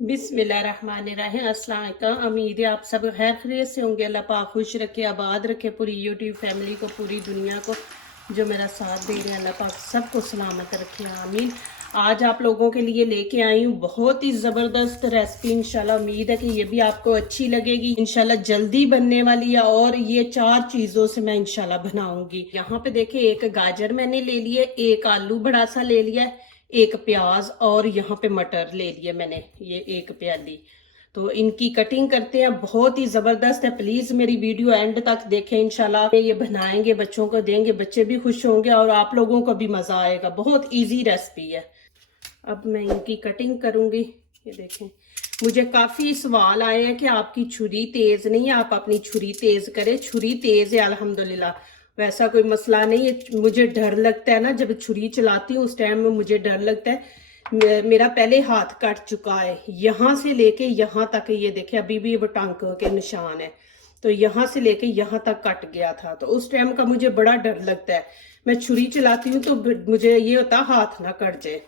बिस्मिल्लाहिर्रहमानिर्रहीम। अस्सलाम वालेकुम। उम्मीद है आप सब खैर खैरियत से होंगे। अल्लाह पाक खुश रखे, आबाद रखे पूरी यूट्यूब फैमिली को, पूरी दुनिया को जो मेरा साथ दे रहे हैं। अल्लाह पाक सबको सलामत रखे, आमीन। आज आप लोगों के लिए लेके आई हूँ बहुत ही ज़बरदस्त रेसिपी। इंशाल्लाह उम्मीद है कि ये भी आपको अच्छी लगेगी। इंशाल्लाह जल्दी बनने वाली है और ये 4 चीज़ों से मैं इंशाल्लाह बनाऊंगी। यहाँ पे देखिए, एक गाजर मैंने ले लिया, एक आलू बड़ा सा ले लिया, एक प्याज और यहाँ पे मटर ले लिए मैंने, ये एक प्याली। तो इनकी कटिंग करते हैं, बहुत ही जबरदस्त है। प्लीज मेरी वीडियो एंड तक देखें। इंशाल्लाह ये बनाएंगे, बच्चों को देंगे, बच्चे भी खुश होंगे और आप लोगों को भी मजा आएगा। बहुत इजी रेसिपी है। अब मैं इनकी कटिंग करूंगी। ये देखें, मुझे काफी सवाल आए हैं कि आपकी छुरी तेज नहीं है, आप अपनी छुरी तेज करें। छुरी तेज है अल्हम्दुलिल्लाह, वैसा कोई मसला नहीं है। मुझे डर लगता है ना, जब छुरी चलाती हूँ उस टाइम में मुझे डर लगता है। मेरा पहले हाथ कट चुका है, यहाँ से लेके यहाँ तक। ये देखे अभी भी वो टांकों के निशान है। तो यहाँ से लेके यहाँ तक कट गया था, तो उस टाइम का मुझे बड़ा डर लगता है। मैं छुरी चलाती हूँ तो मुझे ये होता हाथ ना कट जाए।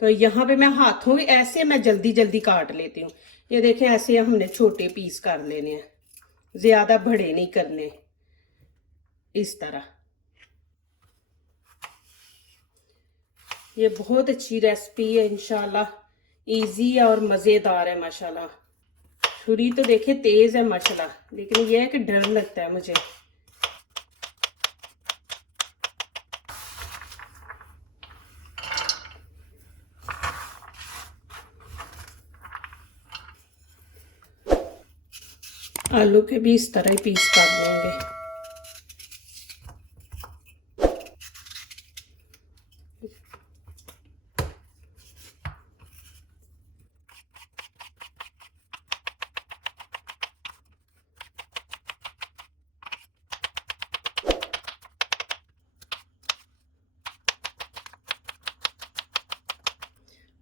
तो यहाँ पे मैं हाथों में ऐसे मैं जल्दी जल्दी काट लेती हूँ। ये देखें, ऐसे हमने छोटे पीस कर लेने हैं, ज्यादा बड़े नहीं करने। इस तरह ये बहुत अच्छी रेसिपी है इंशाल्लाह, इजी है और मजेदार है माशाल्लाह। छुरी तो देखे तेज है माशाल्लाह, लेकिन ये है कि डर लगता है मुझे। आलू के भी इस तरह ही पीस कर लेंगे।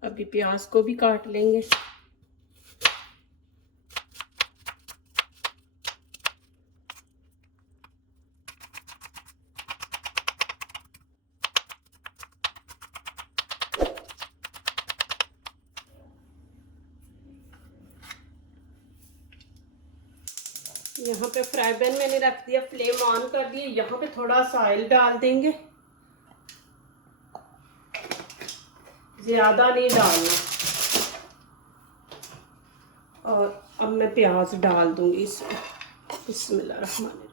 अभी प्याज को भी काट लेंगे। यहाँ पे फ्राई पैन मैंने रख दिया, फ्लेम ऑन कर दिए। यहाँ पे थोड़ा सा ऑयल डाल देंगे, ज्यादा नहीं डालना। और अब मैं प्याज डाल दूंगी इसमें। बिस्मिल्लाहिर्रहमानिर्रहीम।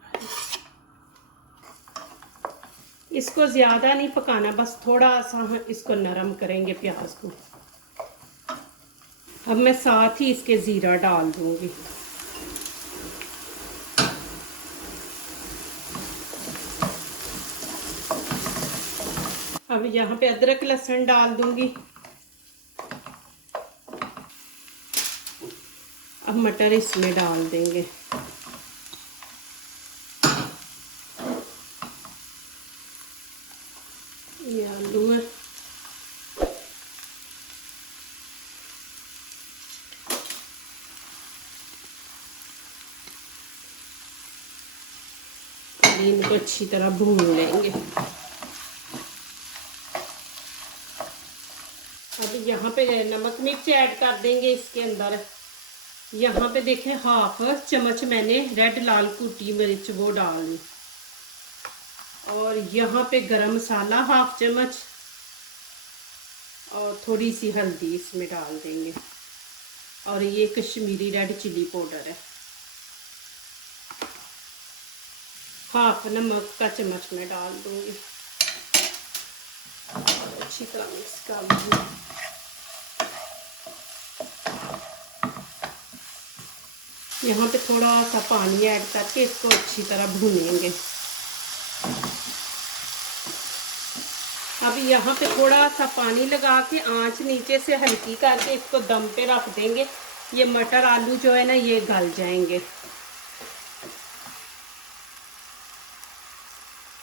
इसको ज्यादा नहीं पकाना, बस थोड़ा सा इसको नरम करेंगे प्याज को। अब मैं साथ ही इसके जीरा डाल दूंगी। अब यहाँ पे अदरक लहसुन डाल दूंगी। अब मटर इसमें डाल देंगे। ये आलू है। इनको अच्छी तरह भून लेंगे। अब यहाँ पे नमक मिर्च ऐड कर देंगे इसके अंदर। यहाँ पे देखें, हाफ चम्मच मैंने रेड लाल कुटी मिर्च वो डालनी। और यहाँ पे गरम मसाला हाफ चम्मच और थोड़ी सी हल्दी इसमें डाल देंगे। और ये कश्मीरी रेड चिली पाउडर है, हाफ नमक का चम्मच में डाल दूंगी। और अच्छी तरह मिक्स कर दूंगी। यहाँ पे थोड़ा सा पानी ऐड करके इसको अच्छी तरह भूनेंगे। अब यहाँ पे थोड़ा सा पानी लगा के आंच नीचे से हल्की करके इसको दम पे रख देंगे। ये मटर आलू जो है ना, ये गल जाएंगे।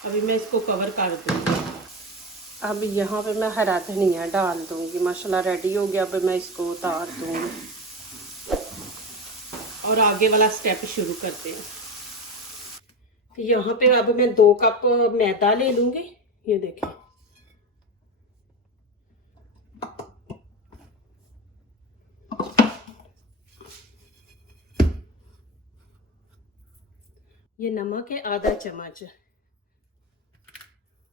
अभी मैं इसको कवर कर दूंगी। अब यहाँ पे मैं हरा धनिया डाल दूंगी। माशाल्लाह रेडी हो गया। अब मैं इसको उतार दूंगी और आगे वाला स्टेप शुरू करते हैं। यहाँ पे अब मैं 2 कप मैदा ले लूंगी। ये देखें, ये नमक है आधा चम्मच,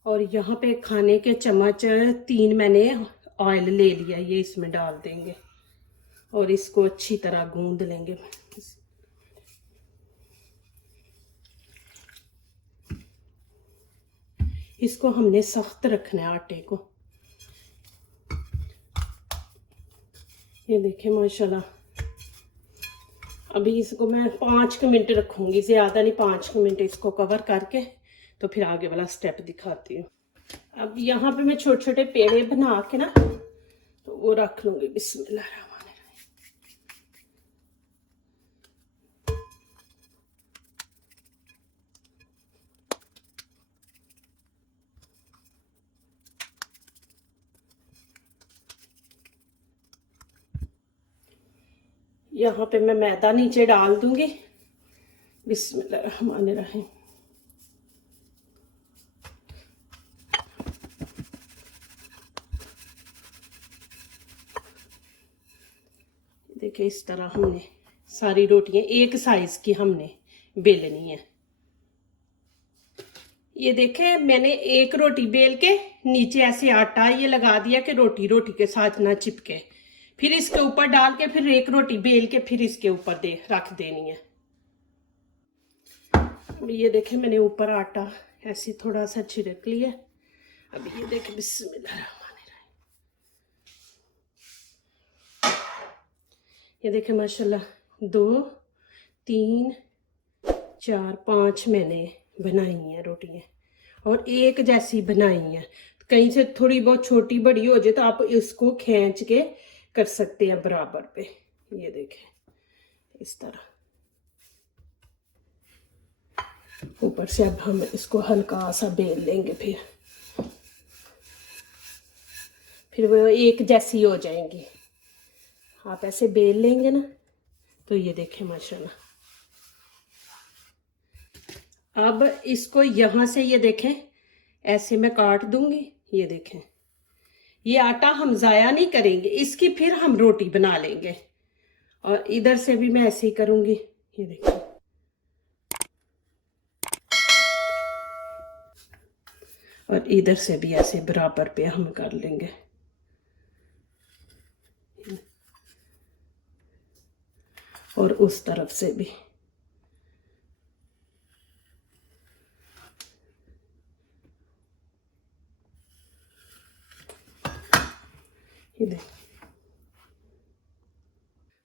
और यहाँ पे खाने के चम्मच 3 मैंने ऑयल ले लिया, ये इसमें डाल देंगे और इसको अच्छी तरह गूंद लेंगे। इसको हमने सख्त रखना है आटे को। ये देखिए माशाल्लाह। अभी इसको मैं 5 मिनट रखूंगी, ज़्यादा नहीं, 5 मिनट इसको कवर करके तो फिर आगे वाला स्टेप दिखाती हूँ। अब यहाँ पे मैं छोटे छोटे पेड़े बना के ना तो वो रख लूंगी। बिस्मिल्लाह। यहाँ पे मैं मैदा नीचे डाल दूंगी। बिस्मिल्लाहिर्रहमानिर्रहीम। देखिए इस तरह हमने सारी रोटियां एक साइज की हमने बेलनी है। ये देखे मैंने एक रोटी बेल के नीचे ऐसे आटा ये लगा दिया कि रोटी रोटी के साथ ना चिपके। फिर इसके ऊपर डाल के फिर एक रोटी बेल के फिर इसके ऊपर रख देनी है। ये देखे मैंने ऊपर आटा ऐसे थोड़ा सा छिड़क लिया। अब ये देखे बिस्मिल्लाहिर्रहमानिर्रहीम। ये देखे माशाल्लाह 2 3 4 5 मैंने बनाई हैं रोटियां और एक जैसी बनाई हैं। कहीं से थोड़ी बहुत छोटी बड़ी हो जाए तो आप इसको खींच के कर सकते हैं बराबर पे। ये देखें इस तरह। ऊपर से अब हम इसको हल्का सा बेल लेंगे, फिर वो एक जैसी हो जाएंगी। आप ऐसे बेल लेंगे ना तो ये देखें माशाल्लाह। अब इसको यहाँ से ये देखें ऐसे मैं काट दूंगी। ये देखें ये आटा हम ज़ाया नहीं करेंगे, इसकी फिर हम रोटी बना लेंगे। और इधर से भी मैं ऐसे ही करूंगी। ये देखें और इधर से भी ऐसे बराबर पे हम कर लेंगे। और उस तरफ से भी।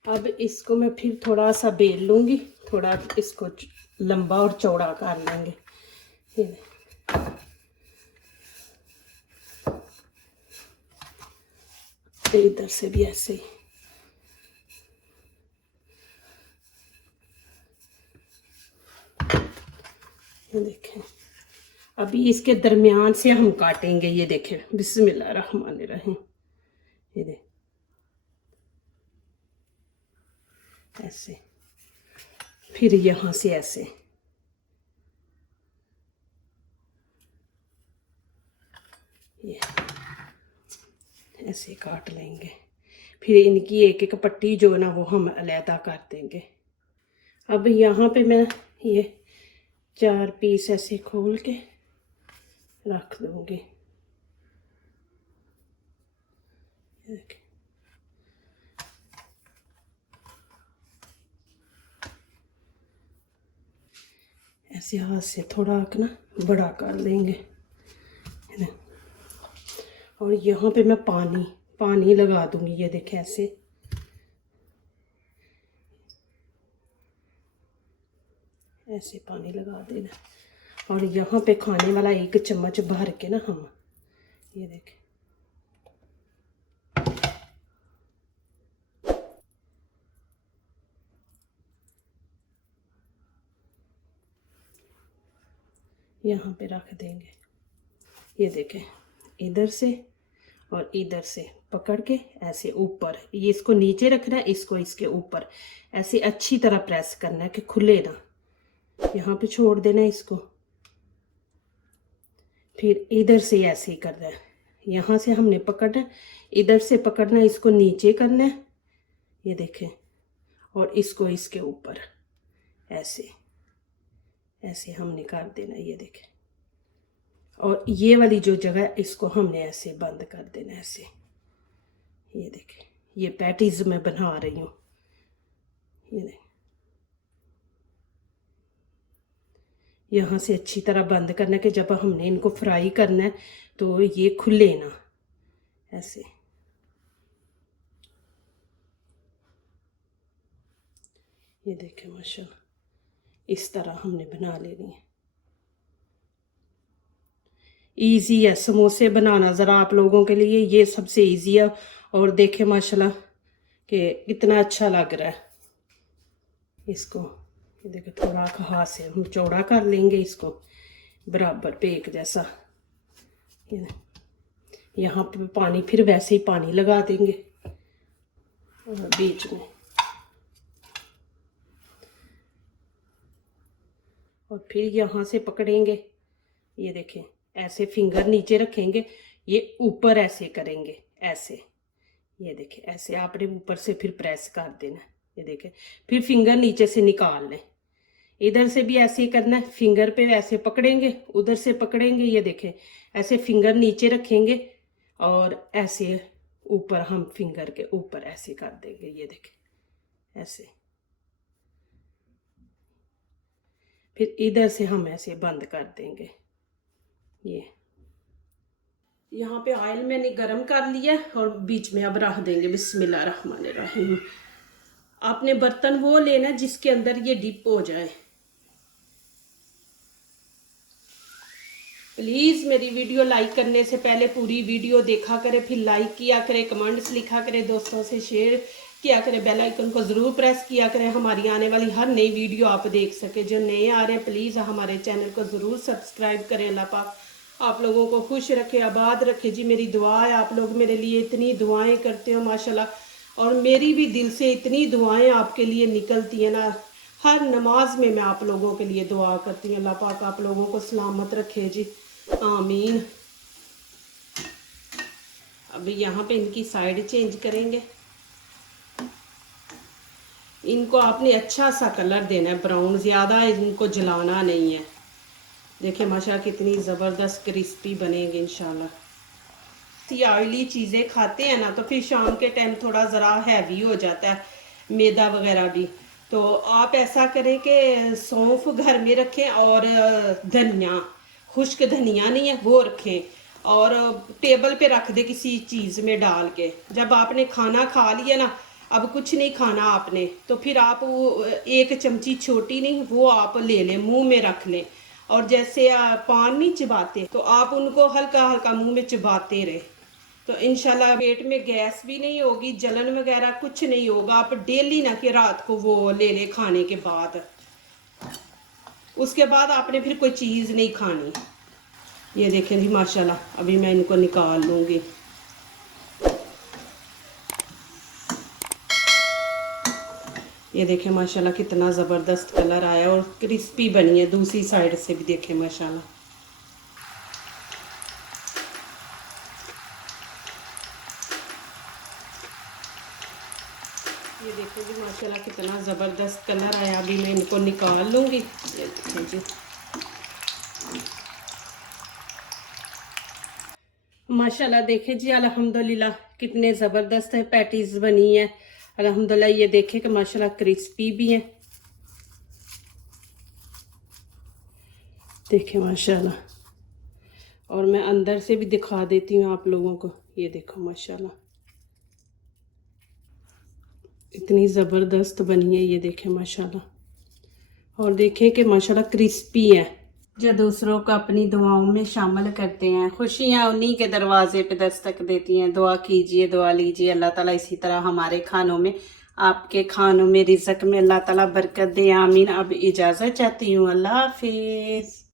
अब इसको मैं फिर थोड़ा सा बेल लूंगी, थोड़ा इसको लंबा और चौड़ा कर लेंगे। इधर से भी ऐसे ही। ये देखें अभी इसके दरमियान से हम काटेंगे। ये देखें बिस्मिल्लाहिर्रहमानिर्रहीम। ये देखें ऐसे, फिर यहाँ से ऐसे। ये ऐसे काट लेंगे। फिर इनकी एक एक पट्टी जो है ना वो हम अलहदा कर देंगे। अब यहाँ पे मैं ये 4 पीस ऐसे खोल के रख दूंगी। ऐसे हाथ से थोड़ा ना बड़ा कर लेंगे। और यहाँ पे मैं पानी लगा दूंगी। ये देखें ऐसे पानी लगा देना। और यहाँ पे खाने वाला 1 चम्मच भर के ना हम ये देखें यहाँ पे रख देंगे। ये देखें इधर से और इधर से पकड़ के ऐसे ऊपर, ये इसको नीचे रखना है, इसको इसके ऊपर ऐसे अच्छी तरह प्रेस करना है कि खुले ना। यहाँ पे छोड़ देना है इसको। फिर इधर से ऐसे ही करना है। यहाँ से हमने पकड़ना है, इधर से पकड़ना है, इसको नीचे करना है। ये देखें और इसको इसके ऊपर ऐसे। ऐसे हमने कर देना, ये देखें। और ये वाली जो जगह है इसको हमने ऐसे बंद कर देना, ऐसे। ये देखें, ये पैटीज मैं बना रही हूँ, ये देखें। यहाँ से अच्छी तरह बंद करना कि जब हमने इनको फ्राई करना है तो ये खुले ना, ऐसे। ये देखें माशाल्लाह, इस तरह हमने बना लेनी है। ईजी है समोसे बनाना, ज़रा आप लोगों के लिए ये सबसे ईजी है। और देखें माशाल्लाह कि कितना अच्छा लग रहा है इसको। ये देखो, थोड़ा हाथ से हम चौड़ा कर लेंगे इसको, बराबर पे एक जैसा। यहाँ पे पानी, फिर वैसे ही पानी लगा देंगे और बीच में, और फिर यहाँ से पकड़ेंगे। ये देखें, ऐसे फिंगर नीचे रखेंगे, ये ऊपर ऐसे करेंगे, ऐसे। ये देखें, ऐसे आपने ऊपर से फिर प्रेस कर देना। ये देखें, फिर फिंगर नीचे से निकाल लें। इधर से भी ऐसे ही करना है, फिंगर पे ऐसे पकड़ेंगे, उधर से पकड़ेंगे। ये देखें, ऐसे फिंगर नीचे रखेंगे और ऐसे ऊपर हम फिंगर के ऊपर ऐसे कर देंगे। ये देखें, ऐसे। फिर इधर से हम ऐसे बंद कर देंगे। ये यहाँ पे ऑयल मैंने गरम कर लिया और बीच में अब रख देंगे। बिस्मिल्लाहिर्रहमानिर्रहीम। आपने बर्तन वो लेना जिसके अंदर ये डिप हो जाए। प्लीज़ मेरी वीडियो लाइक करने से पहले पूरी वीडियो देखा करें, फिर लाइक किया करें, कमेंट्स लिखा करें, दोस्तों से शेयर किया करें, बेल आइकन को ज़रूर प्रेस किया करें, हमारी आने वाली हर नई वीडियो आप देख सके। जो नए आ रहे हैं प्लीज़ हमारे चैनल को ज़रूर सब्सक्राइब करें। अल्लाह पाक आप लोगों को खुश रखे, आबाद रखे जी। मेरी दुआ है, आप लोग मेरे लिए इतनी दुआएं करते हो माशाल्लाह, और मेरी भी दिल से इतनी दुआएं आपके लिए निकलती है ना। हर नमाज में मैं आप लोगों के लिए दुआ करती हूँ। अल्लाह पाक आप लोगों को सलामत रखे जी, आमीन। अब यहाँ पे इनकी साइड चेंज करेंगे। इनको आपने अच्छा सा कलर देना है, ब्राउन, ज़्यादा इनको जलाना नहीं है। देखिए माशाल्लाह कितनी ज़बरदस्त क्रिस्पी बनेगी इंशाल्लाह। ये ऑयली चीज़ें खाते हैं ना तो फिर शाम के टाइम थोड़ा ज़रा हैवी हो जाता है, मैदा वगैरह भी। तो आप ऐसा करें कि सौंफ घर में रखें और धनिया, खुश्क धनिया नहीं है वो रखें, और टेबल पे रख दे किसी चीज़ में डाल के। जब आपने खाना खा लिया ना, अब कुछ नहीं खाना आपने, तो फिर आप वो एक चमची छोटी नहीं वो आप ले लें, मुंह में रख लें। और जैसे पान नहीं चबाते तो आप उनको हल्का हल्का मुंह में चबाते रहे, तो इंशाल्लाह पेट में गैस भी नहीं होगी, जलन वगैरह कुछ नहीं होगा। आप डेली ना कि रात को वो ले ले खाने के बाद, उसके बाद आपने फिर कोई चीज़ नहीं खानी। ये देखें जी माशाल्लाह, अभी मैं इनको निकाल लूँगी। ये देखें माशाल्लाह कितना ज़बरदस्त कलर आया और क्रिस्पी बनी है। दूसरी साइड से भी देखें माशाल्लाह। ये देखें जी माशाल्लाह कितना ज़बरदस्त कलर आया। अभी मैं इनको निकाल लूँगी। ये देखें जी माशाल्लाह, देखें जी अल्हम्दुलिल्लाह कितने ज़बरदस्त है पैटीज़ बनी है अल्हम्दुलिल्लाह। ये देखें कि माशाल्लाह क्रिस्पी भी हैं, देखें माशाल्लाह। और मैं अंदर से भी दिखा देती हूँ आप लोगों को। ये देखो माशाल्लाह इतनी ज़बरदस्त बनी है, ये देखें माशाल्लाह। और देखें कि माशाल्लाह क्रिस्पी है। जो दूसरों को अपनी दुआओं में शामिल करते हैं, खुशियाँ उन्हीं के दरवाजे पे दस्तक देती हैं। दुआ कीजिए, दुआ लीजिए, अल्लाह ताला इसी तरह हमारे खानों में, आपके खानों में, रिज़्क़ में अल्लाह ताला बरकत दे, आमीन। अब इजाज़त चाहती हूँ, अल्लाह हाफिज़।